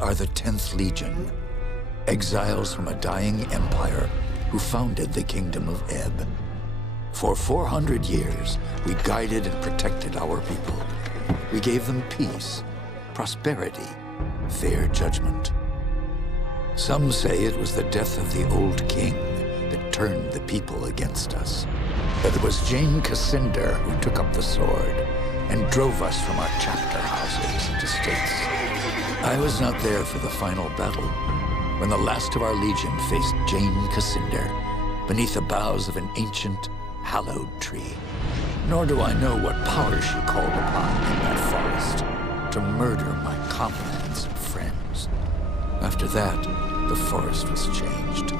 are the 10th Legion, exiles from a dying empire who founded the Kingdom of Ebb. For 400 years, we guided and protected our people. We gave them peace, prosperity, fair judgment. Some say it was the death of the old king that turned the people against us. But it was Jane Cascinder who took up the sword and drove us from our chapter houses and estates. I was not there for the final battle, when the last of our legion faced Jane Cascinder beneath the boughs of an ancient, hallowed tree. Nor do I know what power she called upon in that forest to murder my comrades and friends. After that, the forest was changed,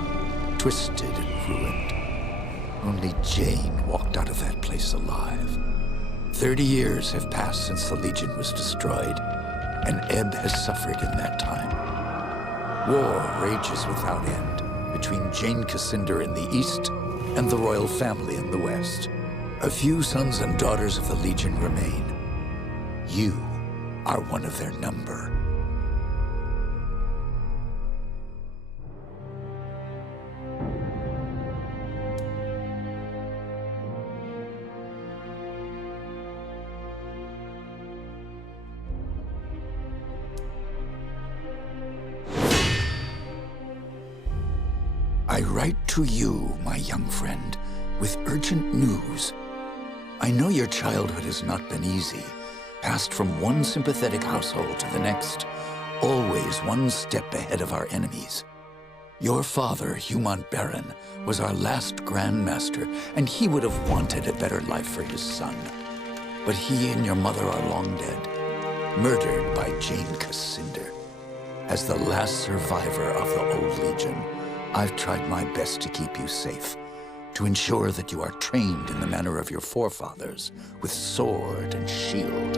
twisted and ruined. Only Jane walked out of that place alive. 30 years have passed since the Legion was destroyed, and Ebb has suffered in that time. War rages without end between Jane Cascinder in the east and the royal family in the west. A few sons and daughters of the Legion remain. You are one of their number. I write to you, my young friend, with urgent news. I know your childhood has not been easy, passed from one sympathetic household to the next, always one step ahead of our enemies. Your father, Humont Baron, was our last Grand Master, and he would have wanted a better life for his son. But he and your mother are long dead, murdered by Jane Cascinder. As the last survivor of the old Legion, I've tried my best to keep you safe, to ensure that you are trained in the manner of your forefathers, with sword and shield.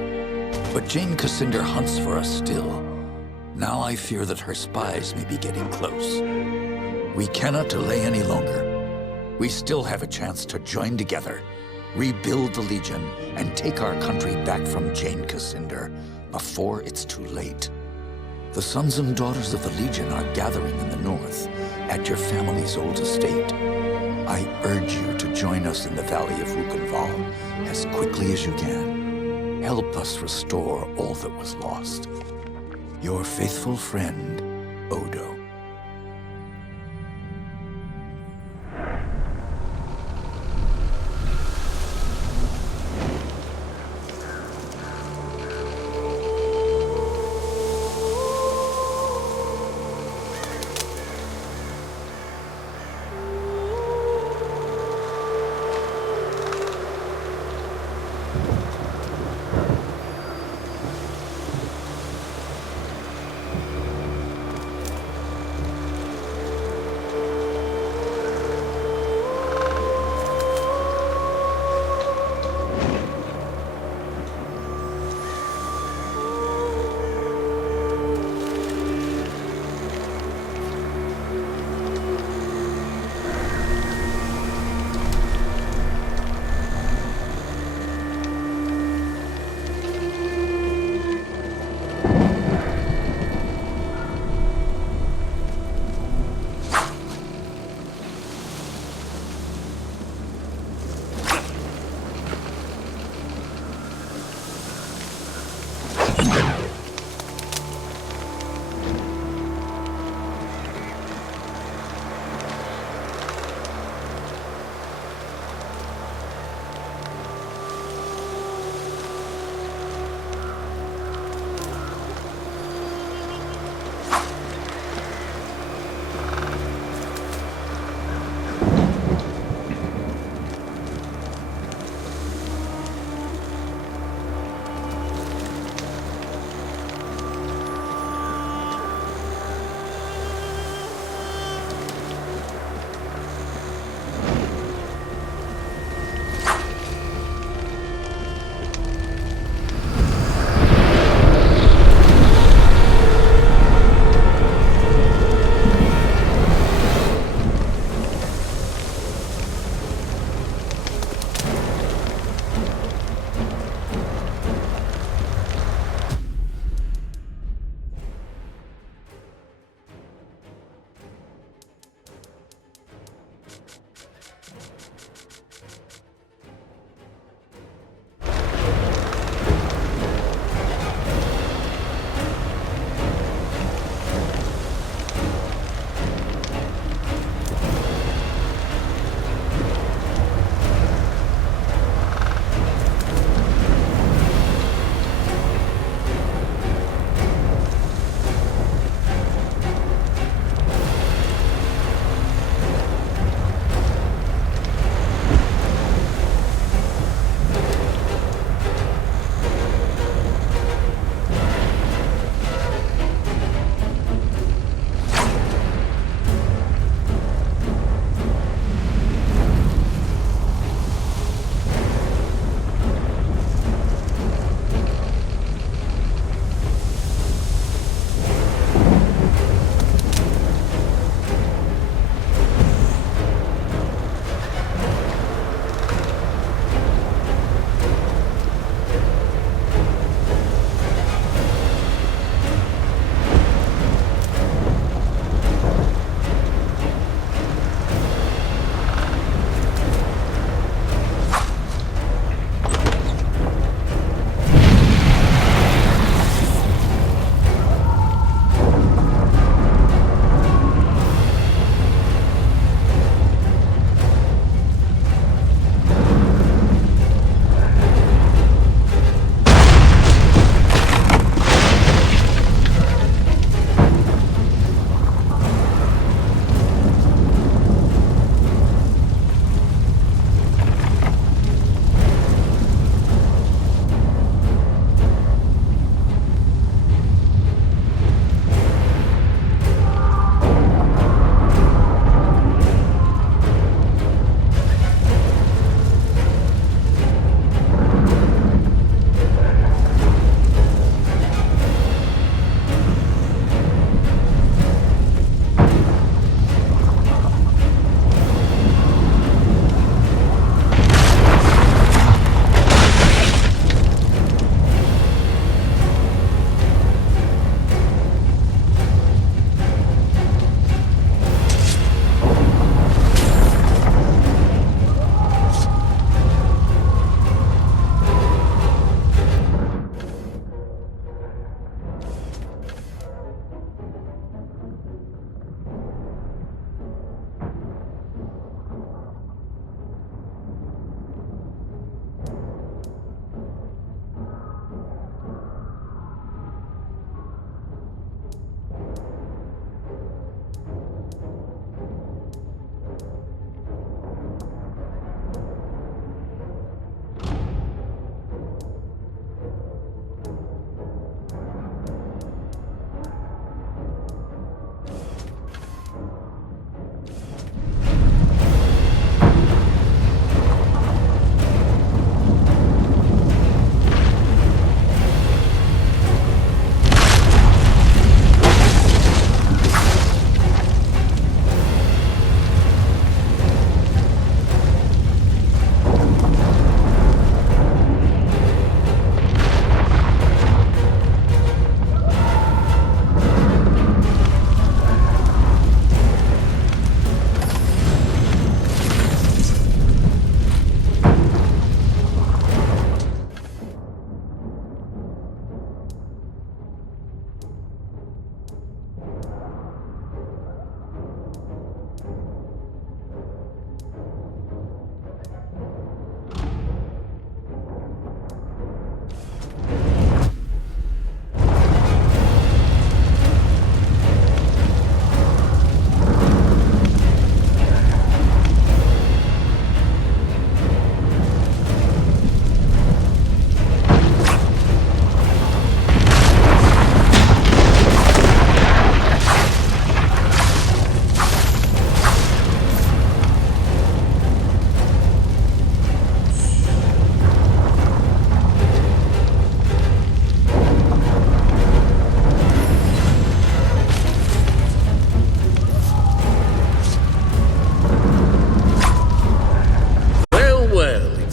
But Jane Cascinder hunts for us still. Now I fear that her spies may be getting close. We cannot delay any longer. We still have a chance to join together, rebuild the Legion, and take our country back from Jane Cascinder before it's too late. The sons and daughters of the Legion are gathering in the north, at your family's old estate. I urge you to join us in the Valley of Rukenval as quickly as you can. Help us restore all that was lost. Your faithful friend, Odo.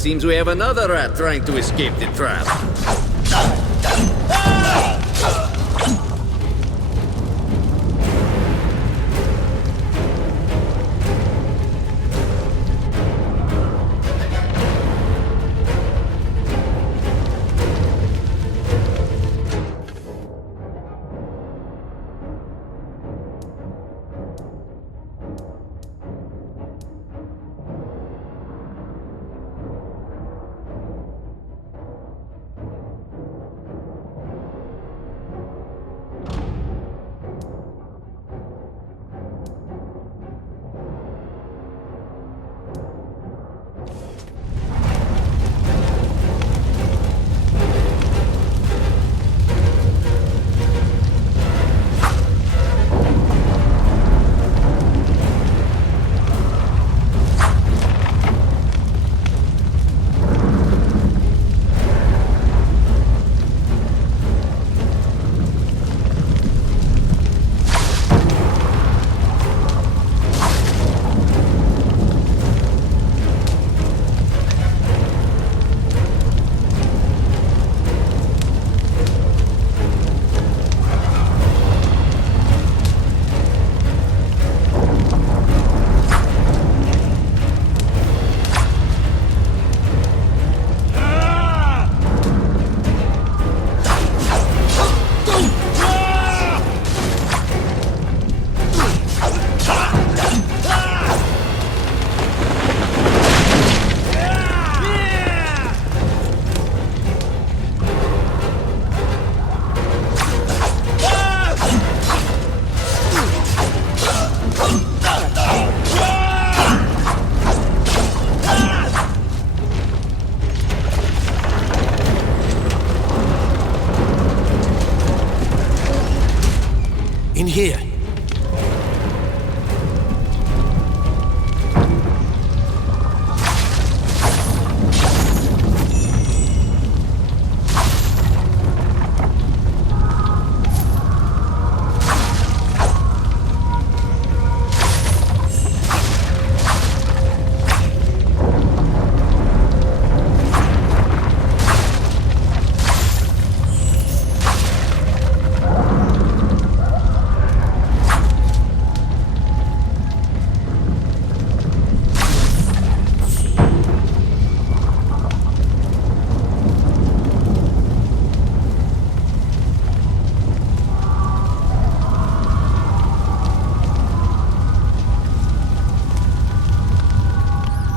seems we have another rat trying to escape the trap. In here.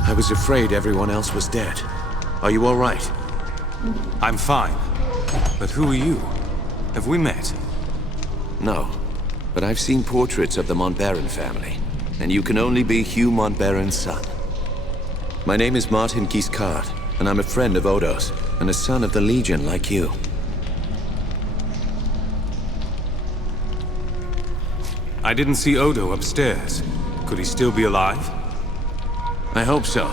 I was afraid everyone else was dead. Are you all right? I'm fine. But who are you? Have we met? No. But I've seen portraits of the Montbaron family. And you can only be Hugh Montbaron's son. My name is Martin Guiscard, and I'm a friend of Odo's, and a son of the Legion like you. I didn't see Odo upstairs. Could he still be alive? I hope so.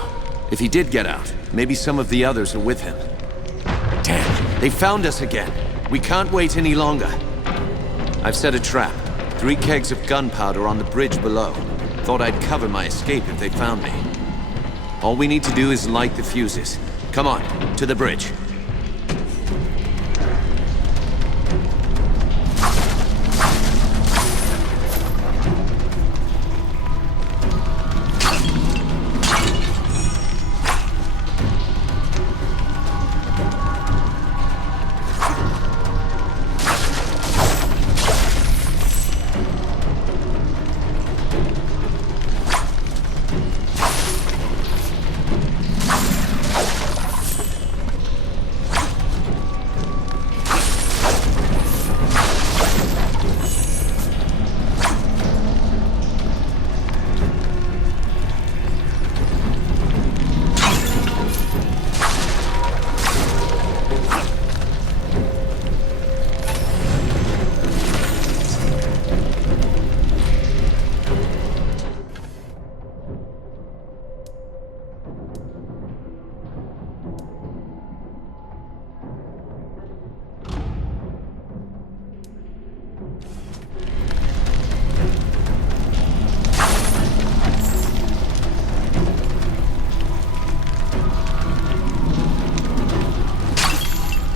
If he did get out, maybe some of the others are with him. Damn, they found us again. We can't wait any longer. I've set a trap. 3 kegs of gunpowder on the bridge below. Thought I'd cover my escape if they found me. All we need to do is light the fuses. Come on, to the bridge.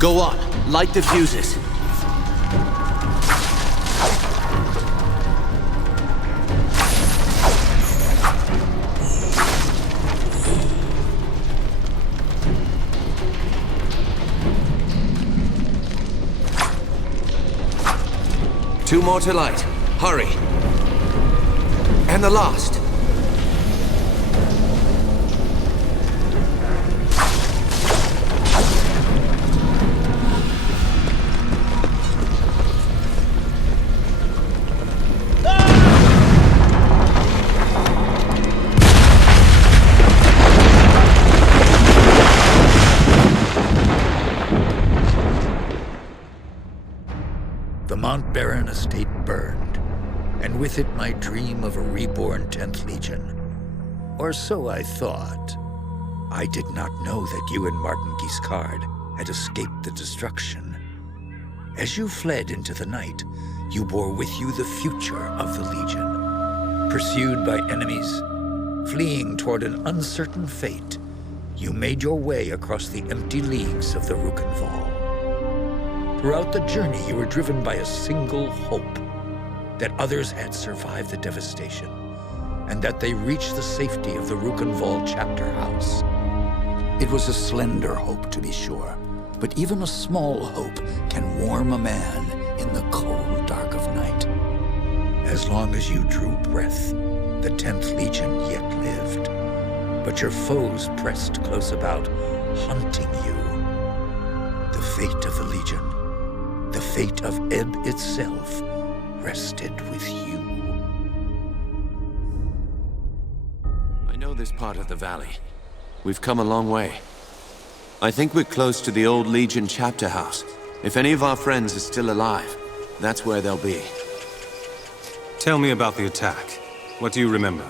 Go on, light the fuses. Two more to light. Hurry. And the last. The Mount Baron estate burned, and with it my dream of a reborn 10th Legion. Or so I thought. I did not know that you and Martin Guiscard had escaped the destruction. As you fled into the night, you bore with you the future of the Legion. Pursued by enemies, fleeing toward an uncertain fate, you made your way across the empty leagues of the Rukenval. Throughout the journey, you were driven by a single hope, that others had survived the devastation, and that they reached the safety of the Rukenval chapter house. It was a slender hope, to be sure, but even a small hope can warm a man in the cold dark of night. As long as you drew breath, the 10th Legion yet lived, but your foes pressed close about, hunting you. The fate of the Legion, the fate of Ebb itself, rested with you. I know this part of the valley. We've come a long way. I think we're close to the old Legion chapter house. If any of our friends are still alive, that's where they'll be. Tell me about the attack. What do you remember?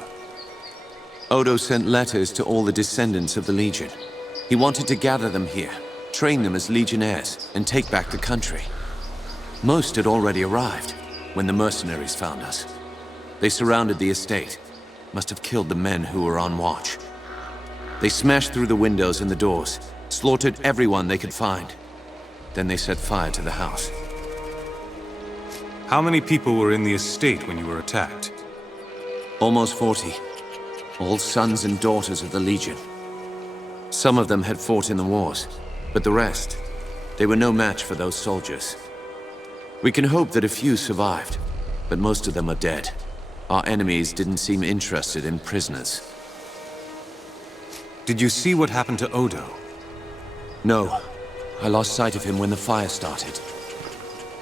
Odo sent letters to all the descendants of the Legion. He wanted to gather them here, train them as Legionnaires, and take back the country. Most had already arrived when the mercenaries found us. They surrounded the estate, must have killed the men who were on watch. They smashed through the windows and the doors, slaughtered everyone they could find. Then they set fire to the house. How many people were in the estate when you were attacked? Almost 40. All sons and daughters of the Legion. Some of them had fought in the wars, but the rest, they were no match for those soldiers. We can hope that a few survived, but most of them are dead. Our enemies didn't seem interested in prisoners. Did you see what happened to Odo? No, I lost sight of him when the fire started.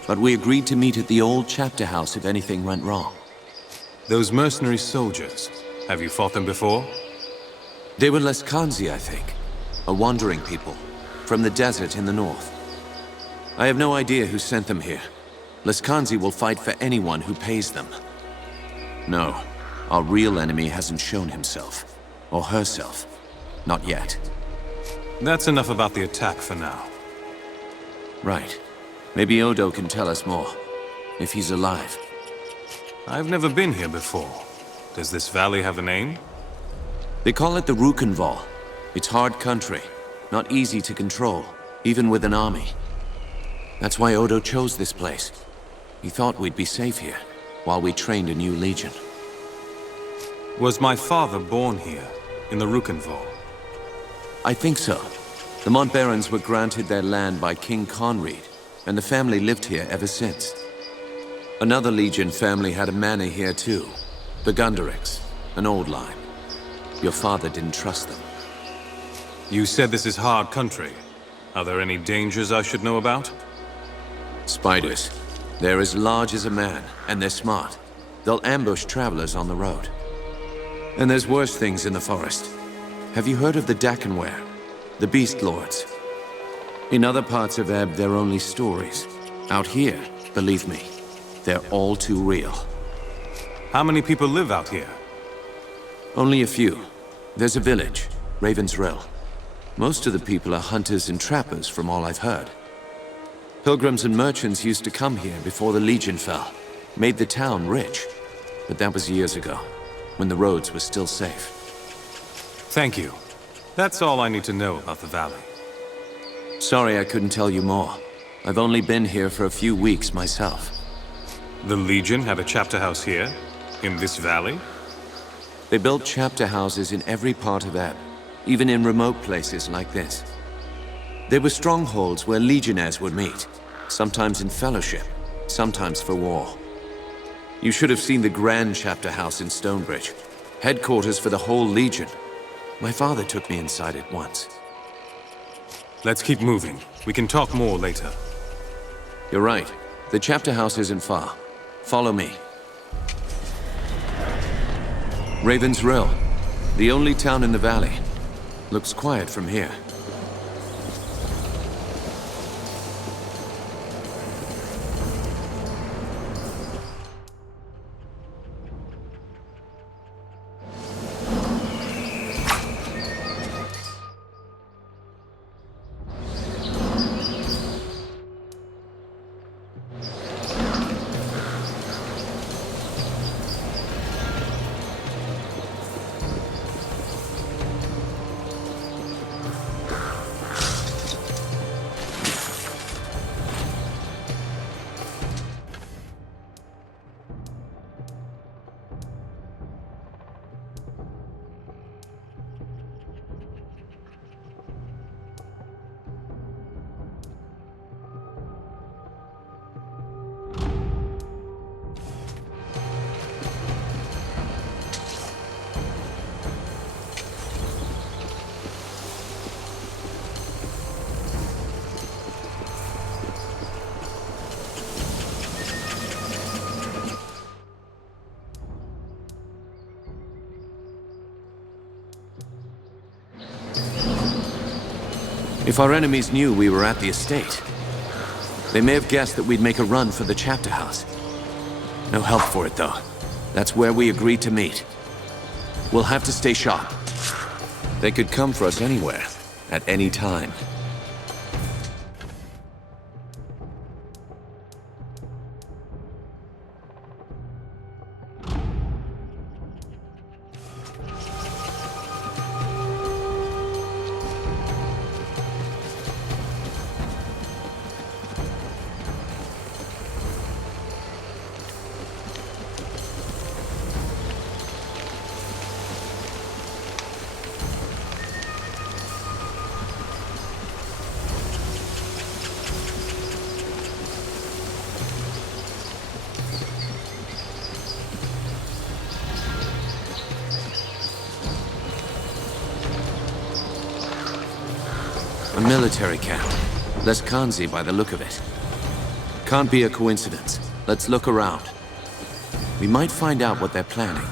But we agreed to meet at the old chapter house if anything went wrong. Those mercenary soldiers, have you fought them before? They were Leskanzi, I think. A wandering people, from the desert in the north. I have no idea who sent them here. Leskanzi will fight for anyone who pays them. No, our real enemy hasn't shown himself. Or herself. Not yet. That's enough about the attack for now. Right. Maybe Odo can tell us more. If he's alive. I've never been here before. Does this valley have a name? They call it the Rukenval. It's hard country. Not easy to control, even with an army. That's why Odo chose this place. He thought we'd be safe here, while we trained a new legion. Was my father born here, in the Rukenval? I think so. The Montbarons were granted their land by King Conread, and the family lived here ever since. Another Legion family had a manor here too, the Gunderics, an old line. Your father didn't trust them. You said this is hard country. Are there any dangers I should know about? Spiders. They're as large as a man, and they're smart. They'll ambush travelers on the road. And there's worse things in the forest. Have you heard of the Dakenware? The Beast Lords? In other parts of Ebb, they're only stories. Out here, believe me, they're all too real. How many people live out here? Only a few. There's a village, Raven's Rill. Most of the people are hunters and trappers, from all I've heard. Pilgrims and merchants used to come here before the Legion fell. Made the town rich. But that was years ago, when the roads were still safe. Thank you. That's all I need to know about the valley. Sorry I couldn't tell you more. I've only been here for a few weeks myself. The Legion had a chapter house here? In this valley? They built chapter houses in every part of Ebb, even in remote places like this. They were strongholds where legionnaires would meet, sometimes in fellowship, sometimes for war. You should have seen the Grand Chapter House in Stonebridge, headquarters for the whole Legion. My father took me inside it once. Let's keep moving. We can talk more later. You're right. The chapter house isn't far. Follow me. Raven's Rill, the only town in the valley. Looks quiet from here. If our enemies knew we were at the estate, they may have guessed that we'd make a run for the chapter house. No help for it, though. That's where we agreed to meet. We'll have to stay sharp. They could come for us anywhere, at any time. A military camp. Leskanzi by the look of it. Can't be a coincidence. Let's look around. We might find out what they're planning.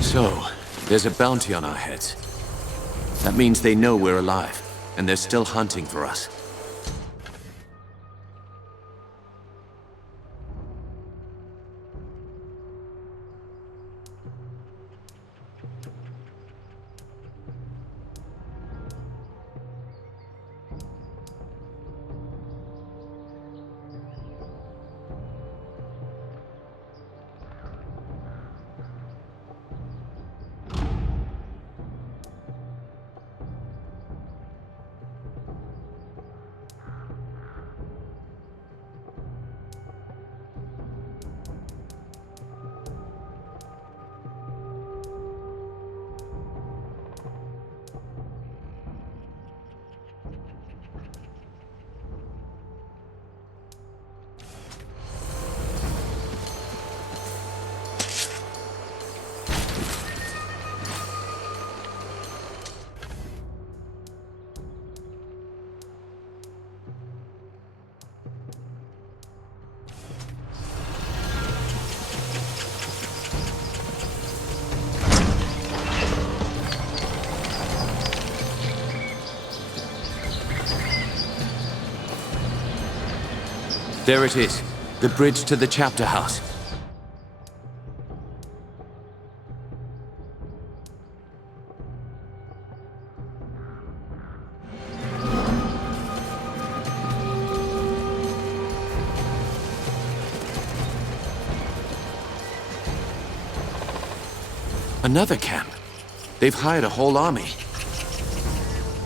So, there's a bounty on our heads. That means they know we're alive, and they're still hunting for us. There it is, the bridge to the chapter house. Another camp. They've hired a whole army.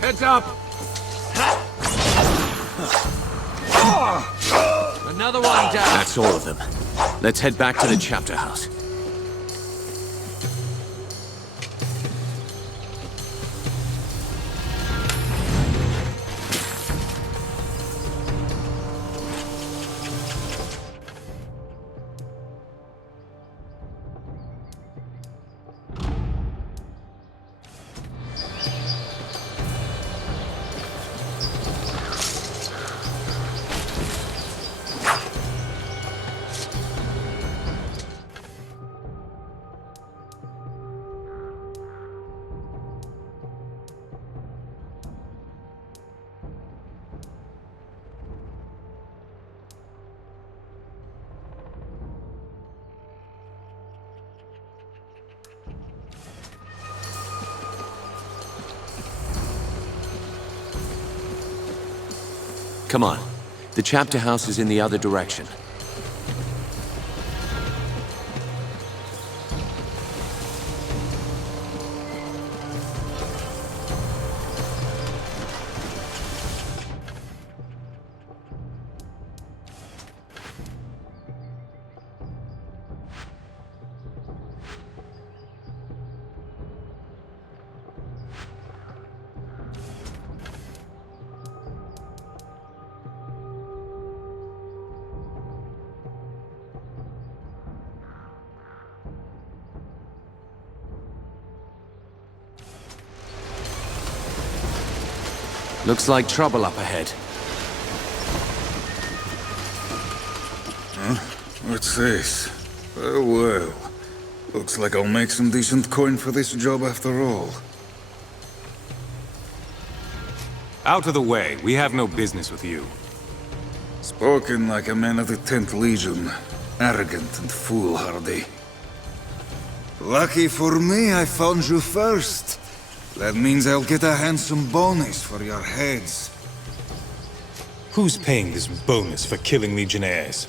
Heads up! Another one down. That's all of them. Let's head back to the chapter house. Come on. The chapter house is in the other direction. Looks like trouble up ahead. Huh? What's this? Oh well. Looks like I'll make some decent coin for this job after all. Out of the way. We have no business with you. Spoken like a man of the 10th Legion. Arrogant and foolhardy. Lucky for me, I found you first. That means I'll get a handsome bonus for your heads. Who's paying this bonus for killing Legionnaires?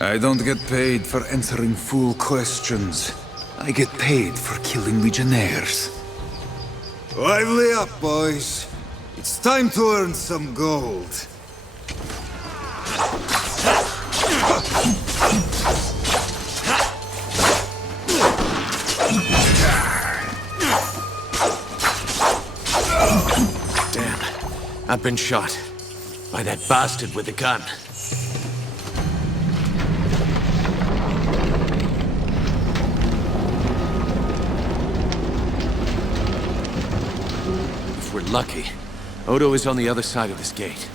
I don't get paid for answering fool questions. I get paid for killing Legionnaires. Lively up, boys. It's time to earn some gold. I've been shot. By that bastard with the gun. If we're lucky, Odo is on the other side of this gate.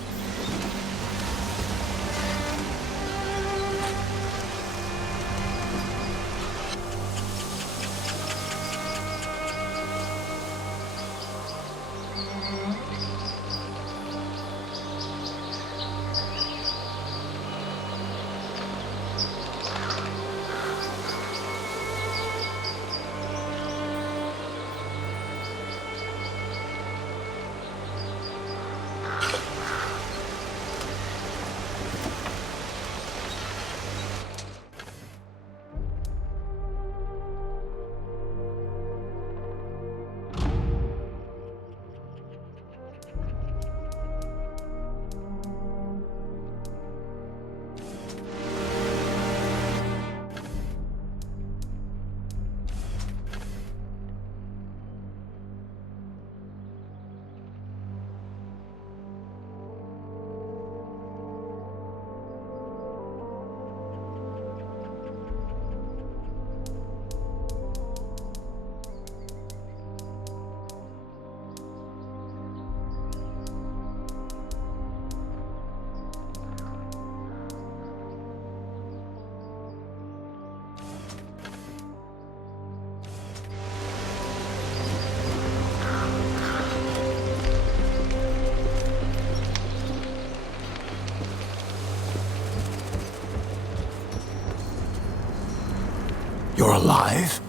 You're alive?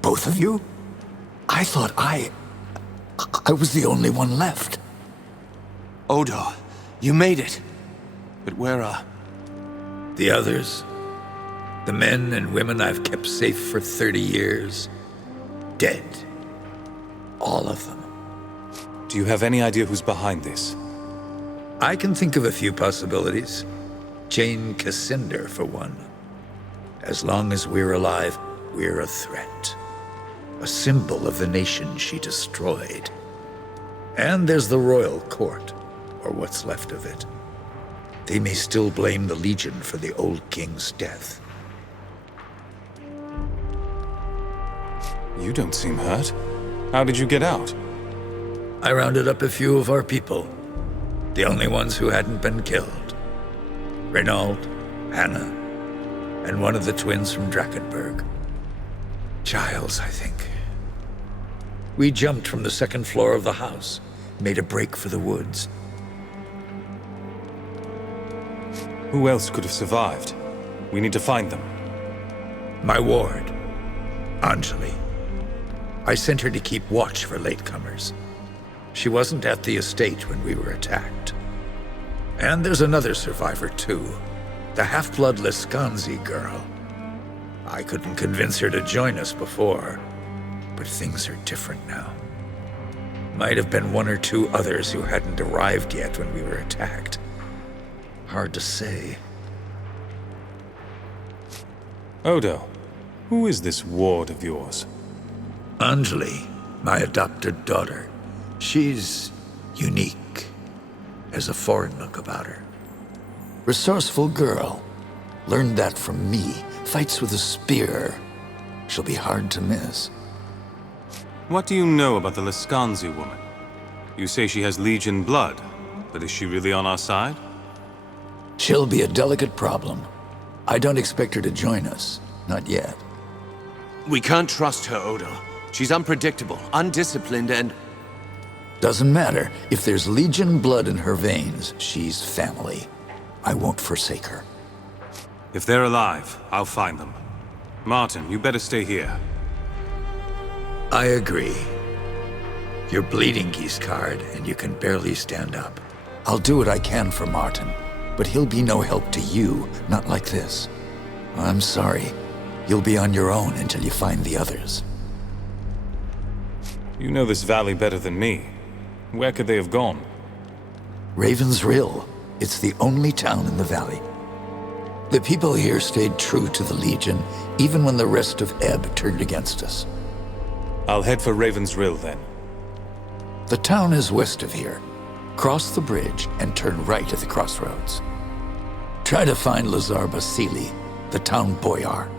Both of you? I thought I was the only one left. Odo, you made it. But where are... The others? The men and women I've kept safe for 30 years? dead. All of them. Do you have any idea who's behind this? I can think of a few possibilities. Jane Cassinder, for one. As long as we're alive, we're a threat. A symbol of the nation she destroyed. And there's the royal court, or what's left of it. They may still blame the Legion for the old king's death. You don't seem hurt. How did you get out? I rounded up a few of our people. The only ones who hadn't been killed. Renaud, Hannah, and one of the twins from Drakenberg. Giles, I think. We jumped from the second floor of the house, made a break for the woods. Who else could have survived? We need to find them. My ward, Anjali. I sent her to keep watch for latecomers. She wasn't at the estate when we were attacked. And there's another survivor, too. The half-blood Lescanzi girl. I couldn't convince her to join us before, but things are different now. Might have been one or two others who hadn't arrived yet when we were attacked. Hard to say. Odo, who is this ward of yours? Anjali, my adopted daughter. She's unique. Has a foreign look about her. Resourceful girl. Learned that from me. Fights with a spear. She'll be hard to miss. What do you know about the Lescanzi woman? You say she has Legion blood, but is she really on our side? She'll be a delicate problem. I don't expect her to join us. Not yet. We can't trust her, Odo. She's unpredictable, undisciplined, and... Doesn't matter. If there's Legion blood in her veins, she's family. I won't forsake her. If they're alive, I'll find them. Martin, you better stay here. I agree. You're bleeding, Giscard, and you can barely stand up. I'll do what I can for Martin, but he'll be no help to you, not like this. I'm sorry. You'll be on your own until you find the others. You know this valley better than me. Where could they have gone? Raven's Rill. It's the only town in the valley. The people here stayed true to the Legion, even when the rest of Ebb turned against us. I'll head for Raven's Rill, then. The town is west of here. Cross the bridge and turn right at the crossroads. Try to find Lazar Basili, the town boyar.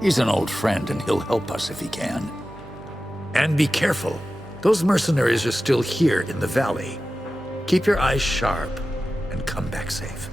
He's an old friend and he'll help us if he can. And be careful. Those mercenaries are still here in the valley. Keep your eyes sharp and come back safe.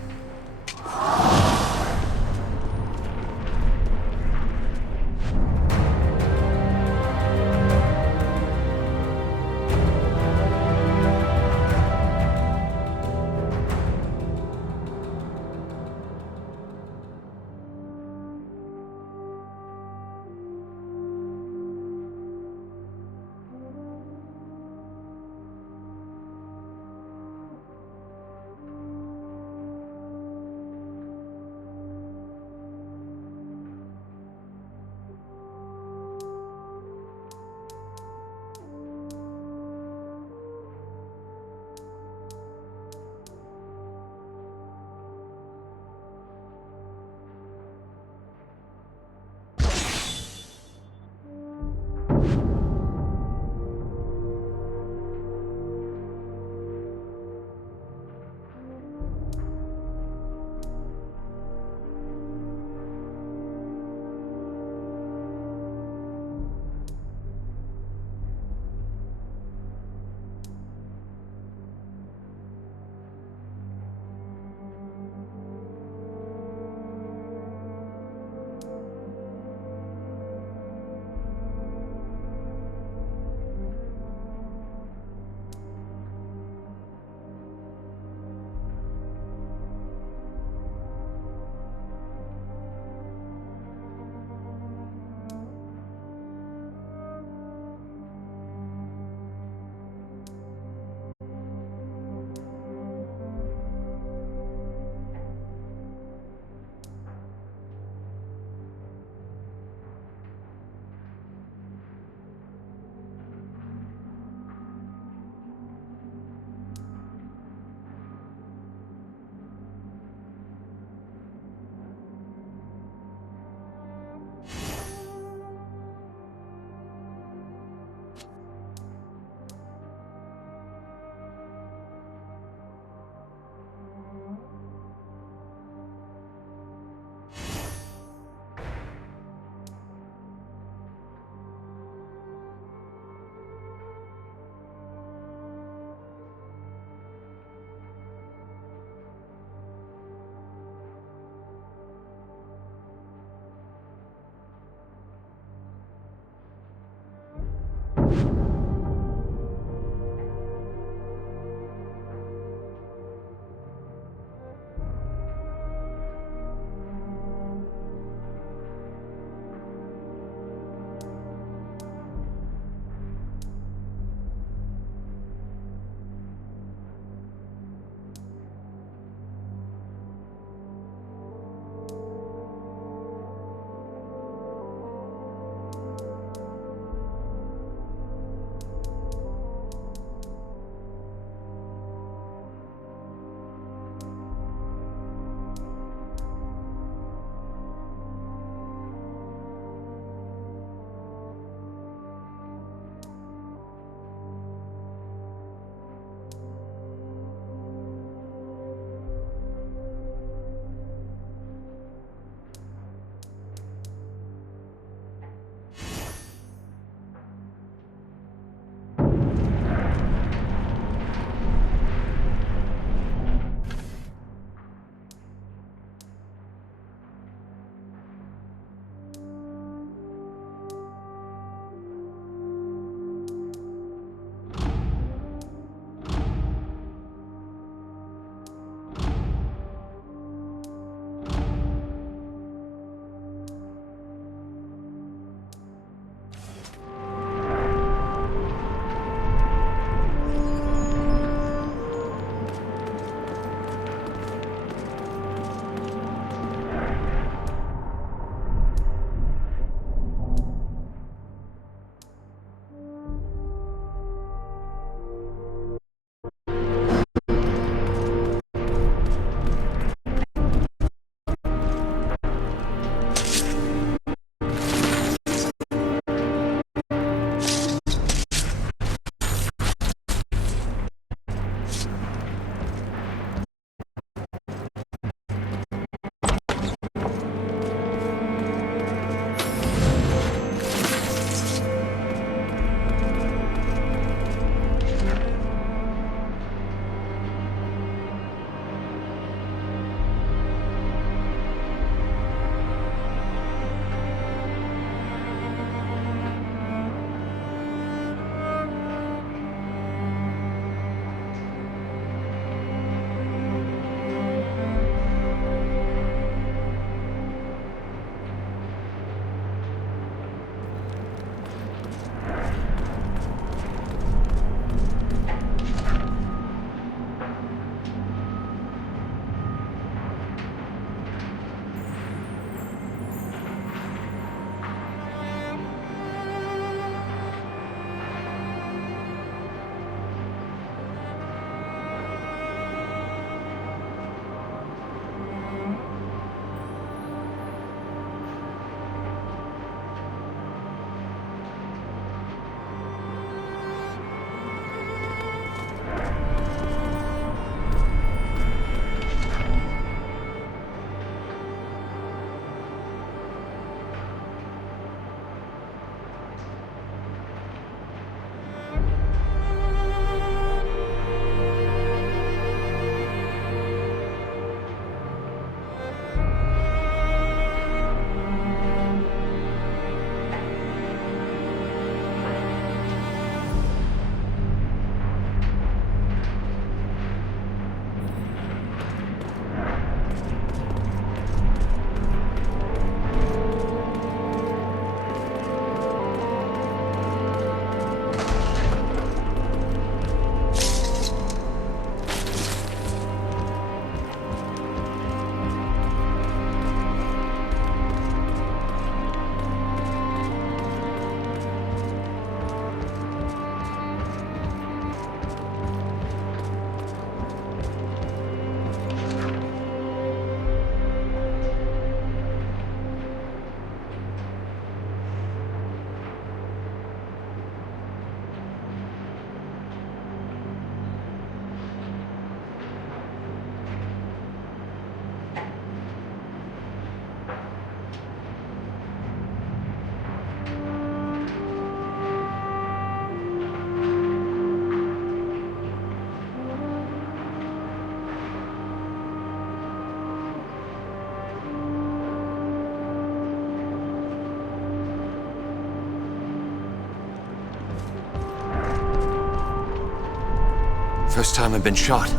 First time I've been shot.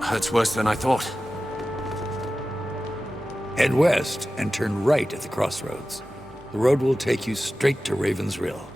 Hurts worse than I thought. Head west and turn right at the crossroads. The road will take you straight to Raven's Rill.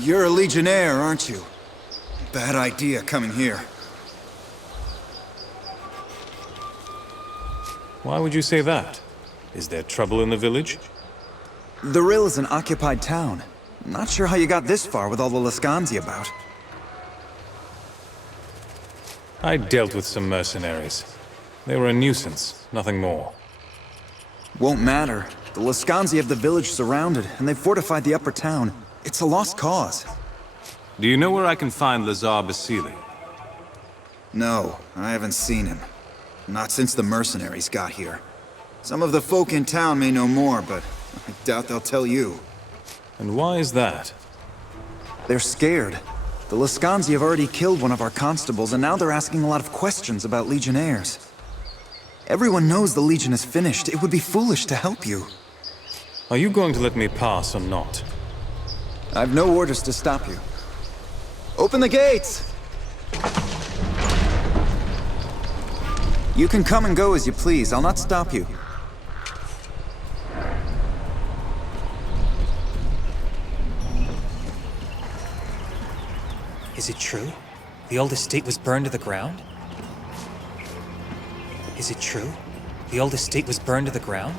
You're a Legionnaire, aren't you? Bad idea coming here. Why would you say that? Is there trouble in the village? The Rill is an occupied town. Not sure how you got this far with all the Lascanzi about. I dealt with some mercenaries. They were a nuisance, nothing more. Won't matter. The Lascanzi have the village surrounded, and they've fortified the upper town. It's a lost cause. Do you know where I can find Lazar Basili? No, I haven't seen him. Not since the mercenaries got here. Some of the folk in town may know more, but I doubt they'll tell you. And why is that? They're scared. The Lascanzi have already killed one of our constables, and now they're asking a lot of questions about Legionnaires. Everyone knows the Legion is finished. It would be foolish to help you. Are you going to let me pass or not? I've no orders to stop you. Open the gates! You can come and go as you please. I'll not stop you. Is it true? The old estate was burned to the ground? Is it true? The old estate was burned to the ground?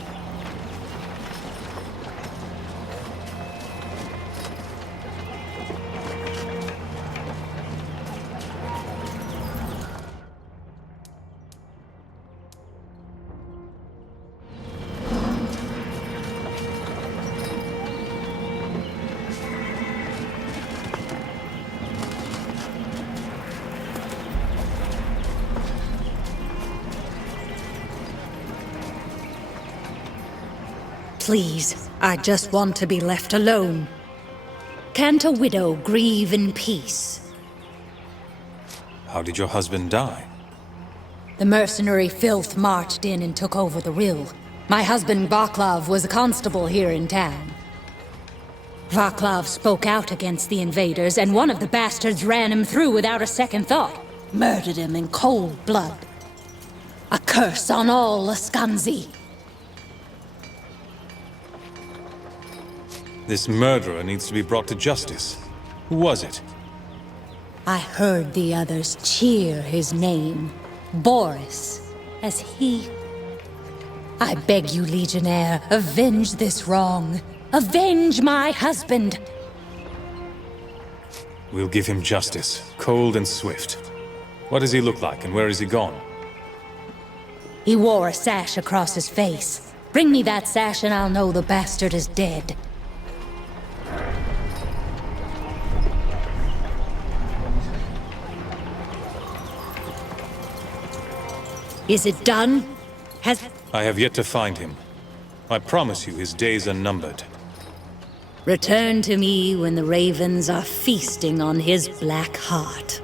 Please, I just want to be left alone. Can't a widow grieve in peace? How did your husband die? The mercenary filth marched in and took over the Rill. My husband Vaclav was a constable here in town. Vaclav spoke out against the invaders, and one of the bastards ran him through without a second thought. Murdered him in cold blood. A curse on all Lascanzi. This murderer needs to be brought to justice. Who was it? I heard the others cheer his name, Boris, as he... I beg you, Legionnaire, avenge this wrong. Avenge my husband! We'll give him justice, cold and swift. What does he look like, and where is he gone? He wore a sash across his face. Bring me that sash and I'll know the bastard is dead. Is it done? I have yet to find him. I promise you his days are numbered. Return to me when the ravens are feasting on his black heart.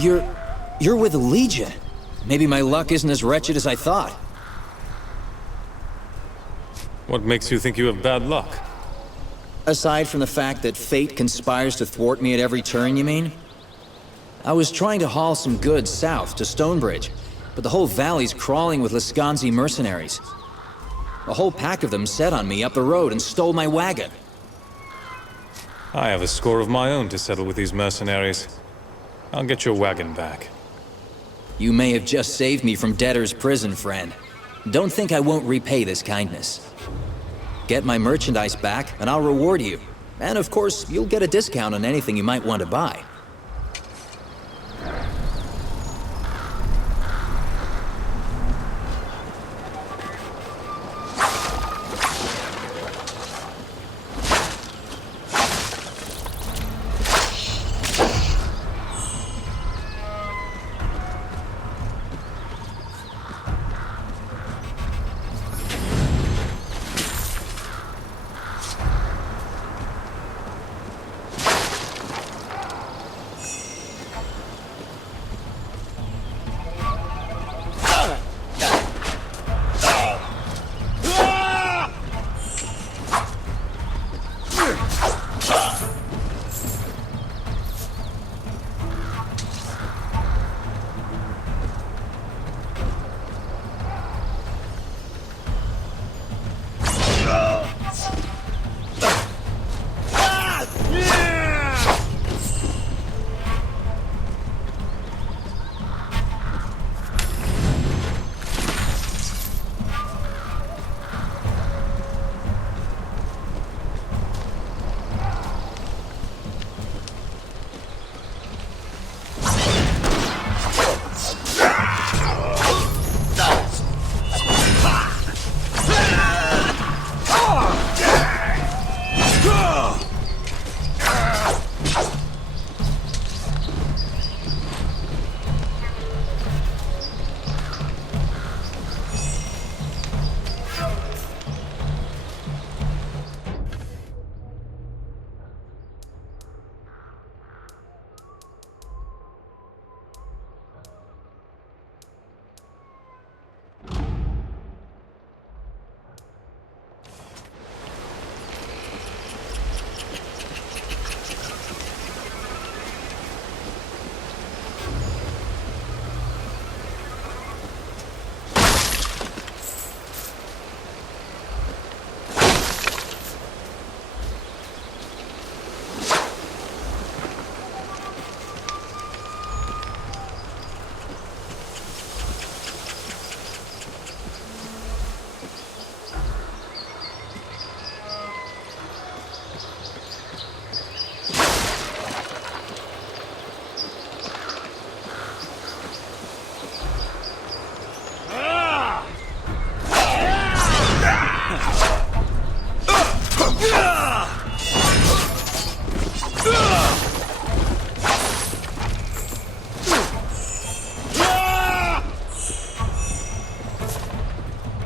You're with the Legion. Maybe my luck isn't as wretched as I thought. What makes you think you have bad luck? Aside from the fact that fate conspires to thwart me at every turn, you mean? I was trying to haul some goods south to Stonebridge, but the whole valley's crawling with Laskanzi mercenaries. A whole pack of them set on me up the road and stole my wagon. I have a score of my own to settle with these mercenaries. I'll get your wagon back. You may have just saved me from debtor's prison, friend. Don't think I won't repay this kindness. Get my merchandise back, and I'll reward you. And of course, you'll get a discount on anything you might want to buy.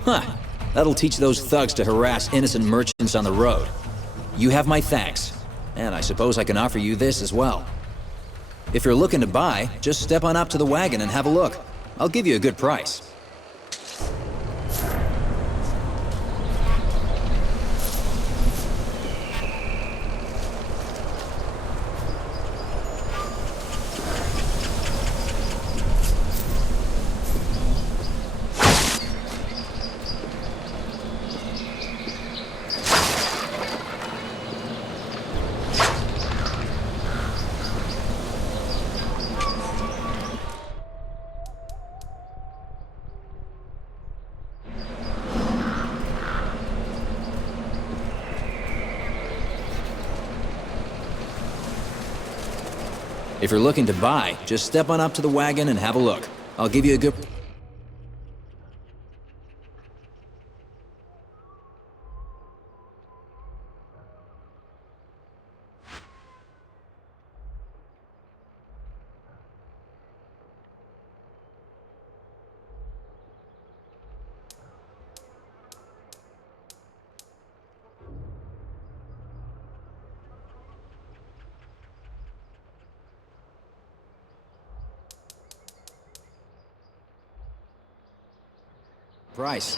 Huh. That'll teach those thugs to harass innocent merchants on the road. You have my thanks. And I suppose I can offer you this as well. If you're looking to buy, just step on up to the wagon and have a look. I'll give you a good price. If you're looking to buy, just step on up to the wagon and have a look. I'll give you a good... Price.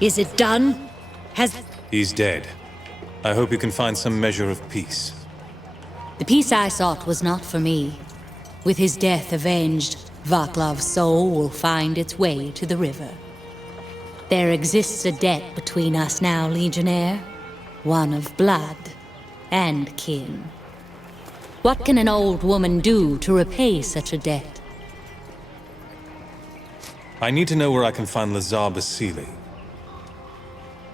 Is it done? Has... He's dead. I hope you can find some measure of peace. The peace I sought was not for me. With his death avenged, Vaclav's soul will find its way to the river. There exists a debt between us now, Legionnaire. One of blood and kin. What can an old woman do to repay such a debt? I need to know where I can find Lazar Basili.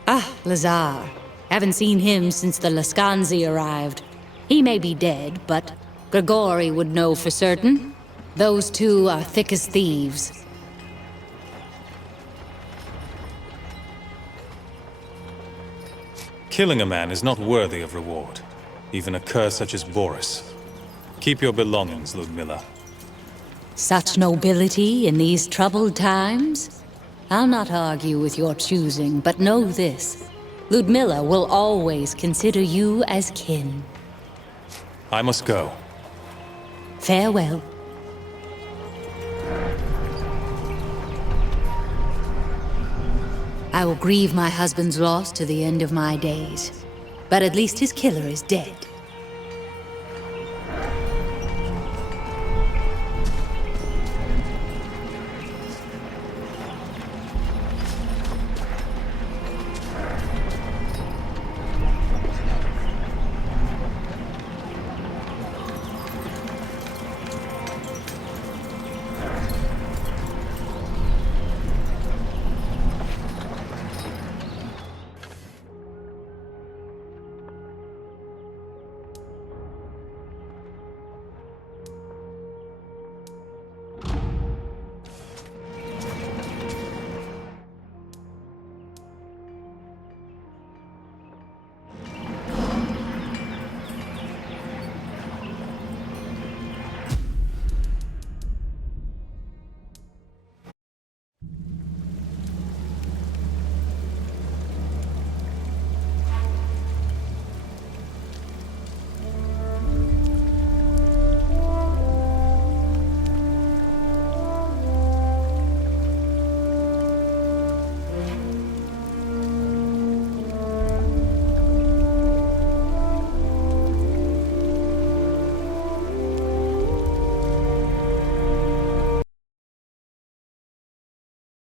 Ah, Lazar. Haven't seen him since the Lascanzi arrived. He may be dead, but Grigori would know for certain. Those two are thick as thieves. Killing a man is not worthy of reward, even a cur such as Boris. Keep your belongings, Ludmilla. Such nobility in these troubled times? I'll not argue with your choosing, but know this. Ludmilla will always consider you as kin. I must go. Farewell. I will grieve my husband's loss to the end of my days. But at least his killer is dead.